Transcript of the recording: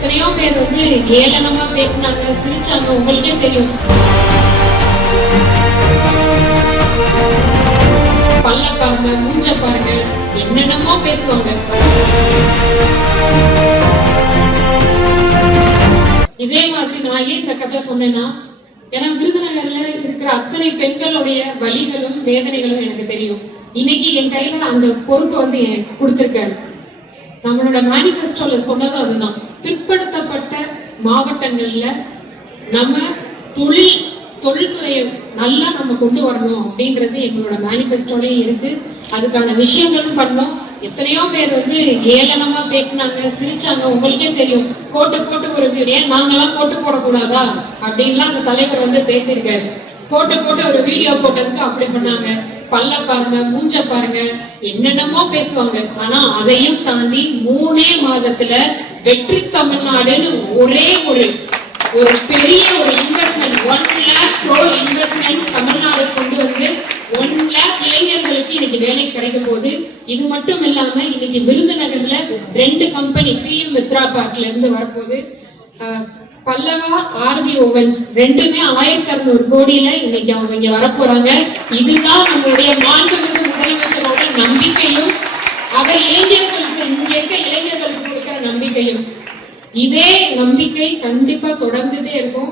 எத்தனையோ பேர் வந்து ஏளனமா பேசினாங்க, சிரிச்சாங்க, உங்களுக்கே தெரியும். பல்ல பாருங்க, மூஞ்ச பாருங்க, என்னென்னமோ பேசுவாங்க. இதே மாதிரி நான் ஏன் இந்த கதை சொன்னேன்னா, ஏன்னா விருதுநகர்ல இருக்கிற அத்தனை பெண்களுடைய வலிகளும் வேதனைகளும் எனக்கு தெரியும். இன்னைக்கு என் கையில அந்த பொறுப்பை வந்து எனக்கு கொடுத்திருக்காரு. நம்மளோட மேனிஃபெஸ்டோல சொன்னதும் அதுதான். பிற்படுத்தப்பட்ட மாவட்டங்கள்ல நம்ம தொழில்துறையை நல்லா நம்ம கொண்டு வரணும் அப்படின்றது எங்களோட மேனிஃபெஸ்டோலயும் இருக்கு. அதுக்கான விஷயங்களும் பண்ணோம். எத்தனையோ பேர் வந்து ஏளனமா பேசினாங்க, சிரிச்சாங்க, உங்களுக்கே தெரியும். கோட்டு போட்டு ஒரு ஏன் நாங்கெல்லாம் கோட்டு போடக்கூடாதா அப்படின்லாம் அந்த தலைவர் வந்து பேசியிருக்காரு. கோட்டை போட்டு ஒரு வீடியோ போட்டதுக்கு அப்படி பண்ணாங்க, பல்ல பாருங்க, மூஞ்ச பாருங்க, என்னென்னமோ பேசுவாங்க. ஆனா அதையும் தாண்டி 3 மாதத்துல வெற்றி தமிழ்நாடுன்னு ஒரே ஒரு பெரிய ஒரு investment, 1 lakh crore investment Tamil Nadu கொண்டு வந்து 1 lakh இளைஞர்களுக்கு இன்னைக்கு வேலை கிடைக்க போகுது. இது மட்டும் இல்லாம இன்னைக்கு விருதுநகர்ல 2 கம்பெனி PM மித்ரா பார்க்ல இருந்து வரப்போகுது. பல்லவா, ஆர்வி ஓவன்ஸ் ரெண்டுமே 1600 கோடியில இன்னைக்கு அவங்க இங்க வரப்போறாங்க. இதுதான் நம்மளுடைய மாண்புமிகு முதலமைச்சரோட நம்பிக்கையும் அவர் இளைஞர்களுக்கு, இங்க இருக்க இளைஞர்களுக்கு கொடுக்கிற நம்பிக்கையும். இதே நம்பிக்கை கண்டிப்பா தொடர்ந்துட்டே இருக்கும்.